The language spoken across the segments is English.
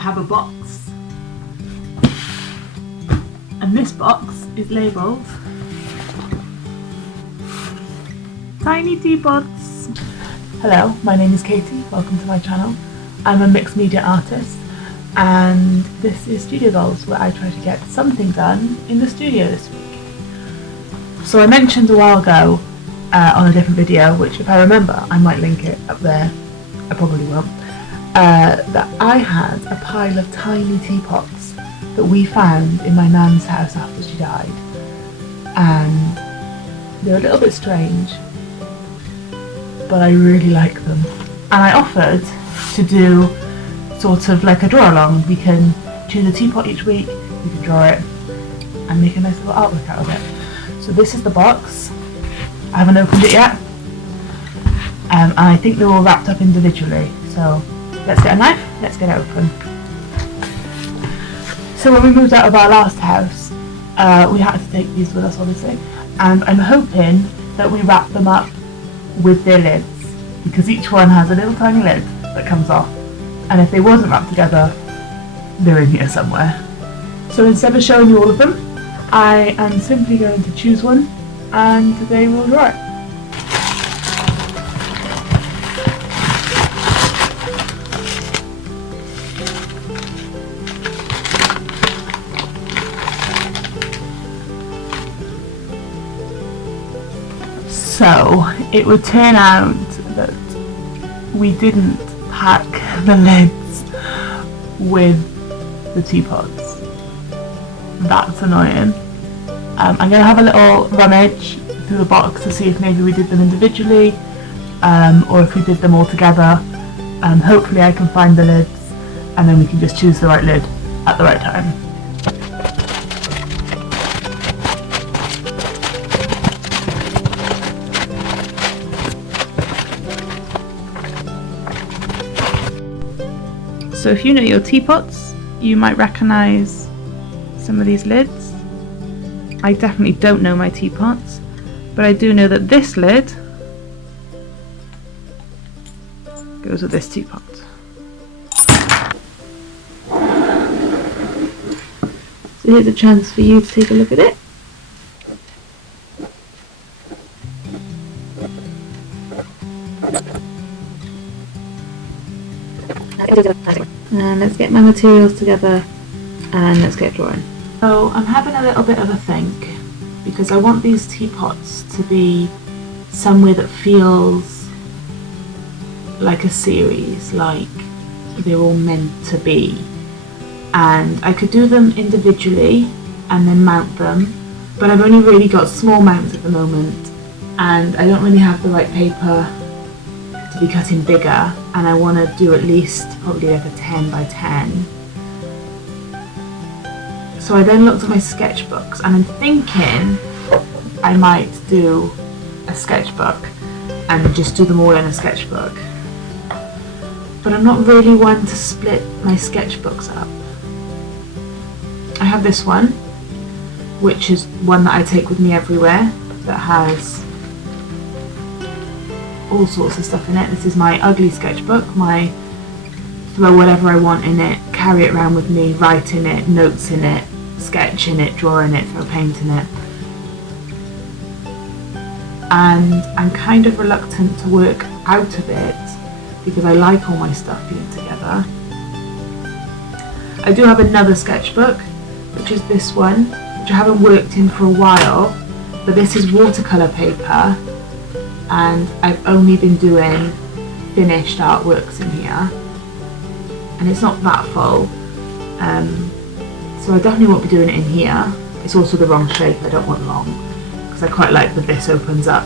have a box, and this box is labelled Tiny Teapots. Hello, my name is Katie, welcome to my channel. I'm a mixed media artist and this is Studio Goals, where I try to get something done in the studio this week. So I mentioned a while ago on a different video, which if I remember I might link it up there, I probably won't, that I had a pile of tiny teapots that we found in my nan's house after she died, and they're a little bit strange, but I really like them, and I offered to do sort of like a draw along. We can choose a teapot each week, we can draw it and make a nice little artwork out of it. So this is the box. I haven't opened it yet, and I think they're all wrapped up individually, so let's get a knife, let's get it open. So when we moved out of our last house, we had to take these with us obviously, and I'm hoping that we wrap them up with their lids, because each one has a little tiny lid that comes off, and if they wasn't wrapped together, they're in here somewhere. So instead of showing you all of them, I am simply going to choose one and they will draw it. So it would turn out that we didn't pack the lids with the teapots. That's annoying. I'm going to have a little rummage through the box to see if maybe we did them individually or if we did them all together. Hopefully I can find the lids and then we can just choose the right lid at the right time. So if you know your teapots, you might recognise some of these lids. I definitely don't know my teapots, but I do know that this lid goes with this teapot. So here's a chance for you to take a look at it. And let's get my materials together and let's get drawing. So I'm having a little bit of a think, because I want these teapots to be somewhere that feels like a series, like they're all meant to be. And I could do them individually and then mount them, but I've only really got small mounts at the moment and I don't really have the right paper to be cutting bigger, and I want to do at least probably like a 10 by 10. So I then looked at my sketchbooks and I'm thinking I might do a sketchbook and just do them all in a sketchbook, but I'm not really one to split my sketchbooks up. I have this one, which is one that I take with me everywhere, that has all sorts of stuff in it. This is my ugly sketchbook, my throw whatever I want in it, carry it around with me, write in it, notes in it, sketch in it, draw in it, throw paint in it. And I'm kind of reluctant to work out of it because I like all my stuff being together. I do have another sketchbook, which is this one, which I haven't worked in for a while, but this is watercolour paper and I've only been doing finished artworks in here and it's not that full, so I definitely won't be doing it in here. It's also the wrong shape, I don't want long, because I quite like that this opens up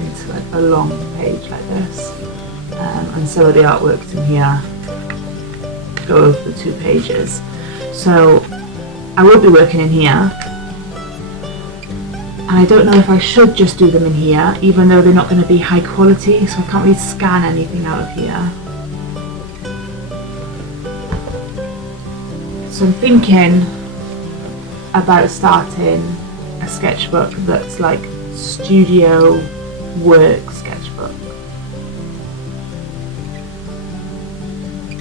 into like a long page like this, and so are the artworks in here go over the 2 pages. So I will be working in here, and I don't know if I should just do them in here, even though they're not going to be high quality, so I can't really scan anything out of here. So I'm thinking about starting a sketchbook that's like studio work sketchbook.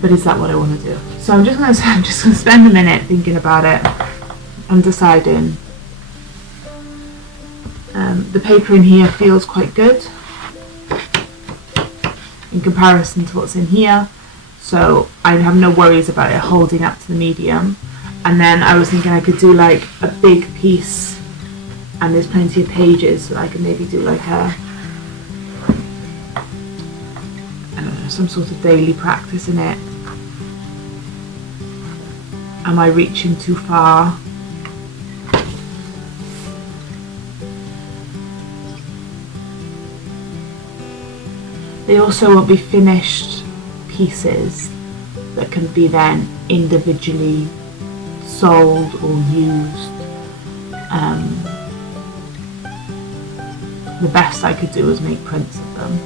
but is that what I want to do? So I'm just going to spend a minute thinking about it and deciding. The paper in here feels quite good in comparison to what's in here, so I have no worries about it holding up to the medium. And then I was thinking I could do like a big piece, and there's plenty of pages, so I could maybe do like a, I don't know, some sort of daily practice in it. Am I reaching too far? They also won't be finished pieces that can be then individually sold or used. The best I could do is make prints of them.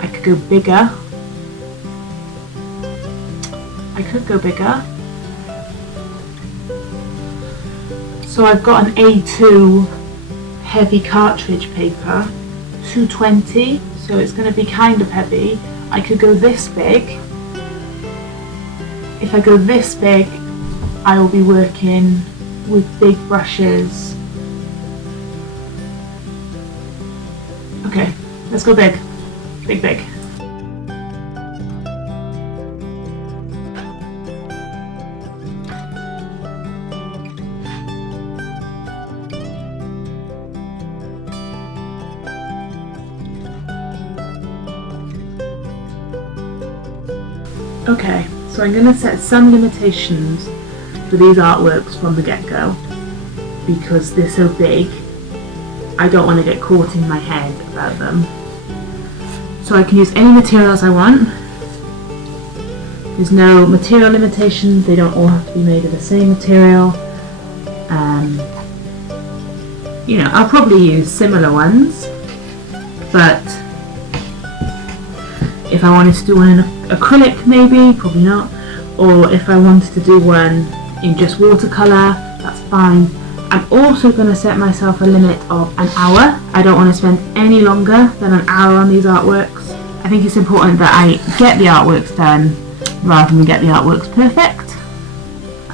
I could go bigger. So I've got an A2 heavy cartridge paper, 220, so it's going to be kind of heavy. I could go this big. If I go this big, I will be working with big brushes. Okay, let's go big. Big. Okay, so I'm going to set some limitations for these artworks from the get-go, because they're so big, I don't want to get caught in my head about them. So I can use any materials I want. There's no material limitations, they don't all have to be made of the same material. You know, I'll probably use similar ones, but if I wanted to do one in acrylic, maybe, probably not. Or if I wanted to do one in just watercolour, that's fine. I'm also going to set myself a limit of an hour. I don't want to spend any longer than an hour on these artworks. I think it's important that I get the artworks done rather than get the artworks perfect.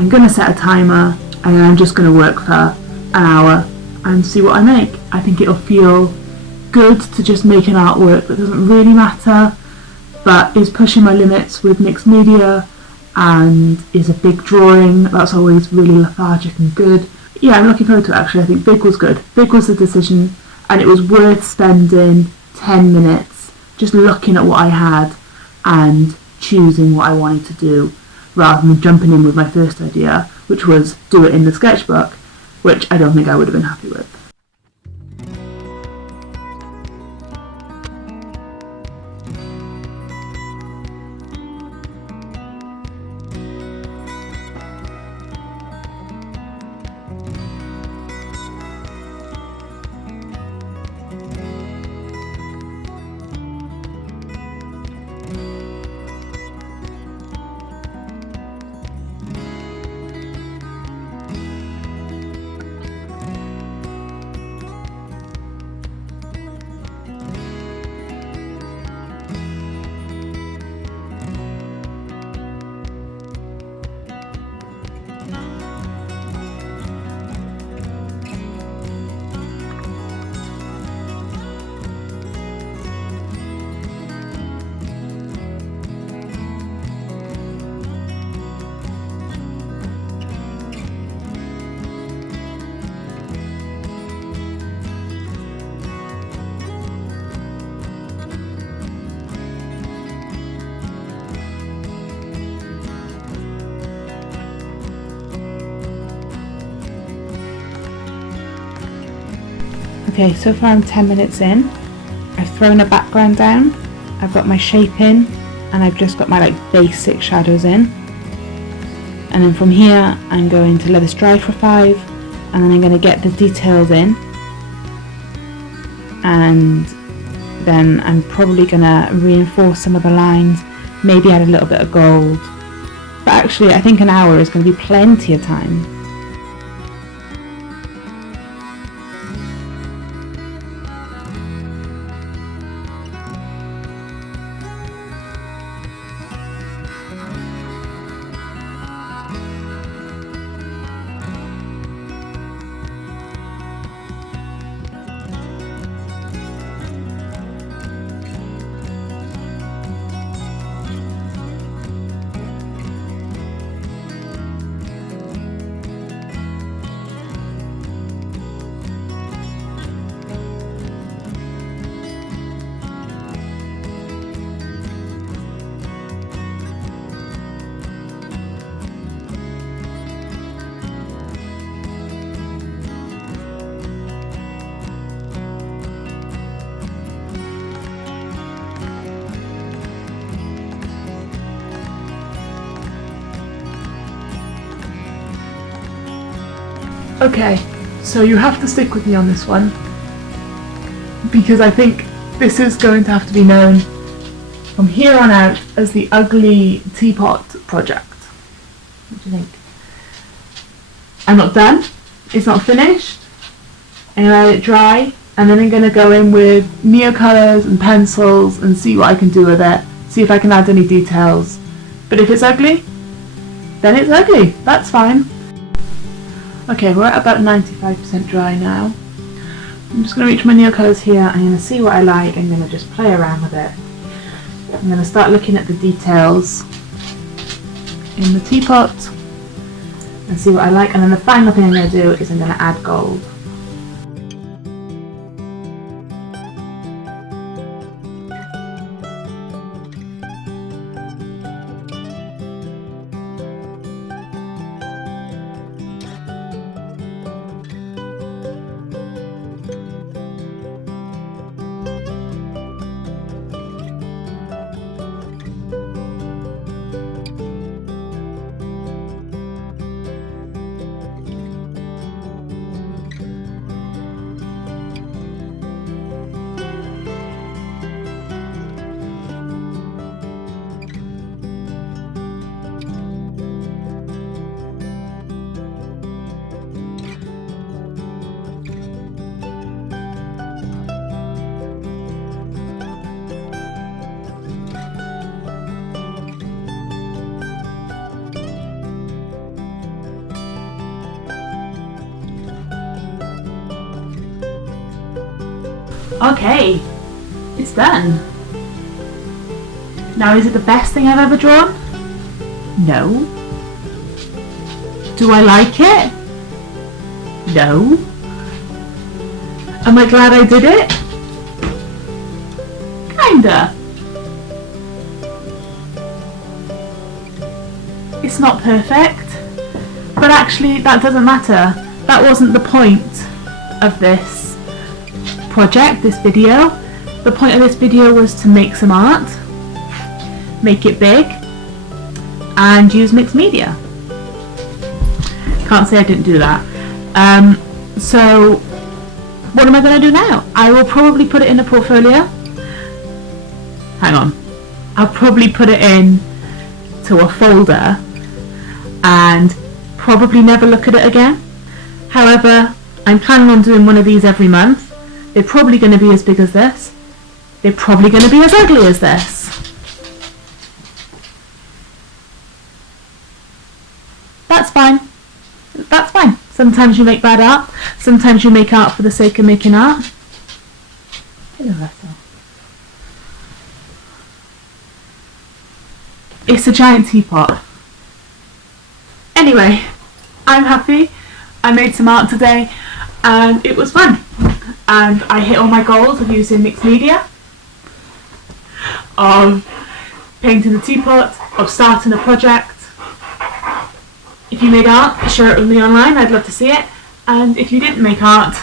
I'm going to set a timer, and then I'm just going to work for an hour and see what I make. I think it'll feel good to just make an artwork that doesn't really matter, but is pushing my limits with mixed media and is a big drawing. That's always really lethargic and good. Yeah, I'm looking forward to it actually. I think big was good. Big was the decision, and it was worth spending 10 minutes just looking at what I had and choosing what I wanted to do, rather than jumping in with my first idea, which was do it in the sketchbook, which I don't think I would have been happy with. Okay, so far I'm 10 minutes in. I've thrown a background down, I've got my shape in, and I've just got my basic shadows in. And then from here I'm going to let this dry for 5, and then I'm going to get the details in. And then I'm probably going to reinforce some of the lines, maybe add a little bit of gold. But actually I think an hour is going to be plenty of time. Okay, so you have to stick with me on this one, because I think this is going to have to be known from here on out as the ugly teapot project. What do you think? I'm not done, it's not finished. I'm going to let it dry, and then I'm going to go in with Neocolors and pencils and see what I can do with it, see if I can add any details. But if it's ugly, then it's ugly, that's fine. Okay, we're at about 95% dry now. I'm just going to reach my Neocolors here. I'm going to see what I like. I'm going to just play around with it. I'm going to start looking at the details in the teapot and see what I like. And then the final thing I'm going to do is I'm going to add gold. Okay, it's done. Now, is it the best thing I've ever drawn? No. Do I like it? No. Am I glad I did it? Kinda. It's not perfect, but actually that doesn't matter. That wasn't the point of this project, this video. The point of this video was to make some art, make it big, and use mixed media. Can't say I didn't do that. So what am I going to do now? I will probably put it in a portfolio. Hang on. I'll probably put it in to a folder and probably never look at it again. However, I'm planning on doing one of these every month. They're probably going to be as big as this. They're probably going to be as ugly as this. That's fine. That's fine. Sometimes you make bad art. Sometimes you make art for the sake of making art. Hello, Russell. It's a giant teapot. Anyway, I'm happy. I made some art today and it was fun. And I hit all my goals of using mixed media, of painting the teapot, of starting a project. If you made art, share it with me online, I'd love to see it. And if you didn't make art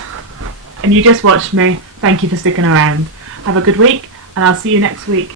and you just watched me, thank you for sticking around. Have a good week and I'll see you next week.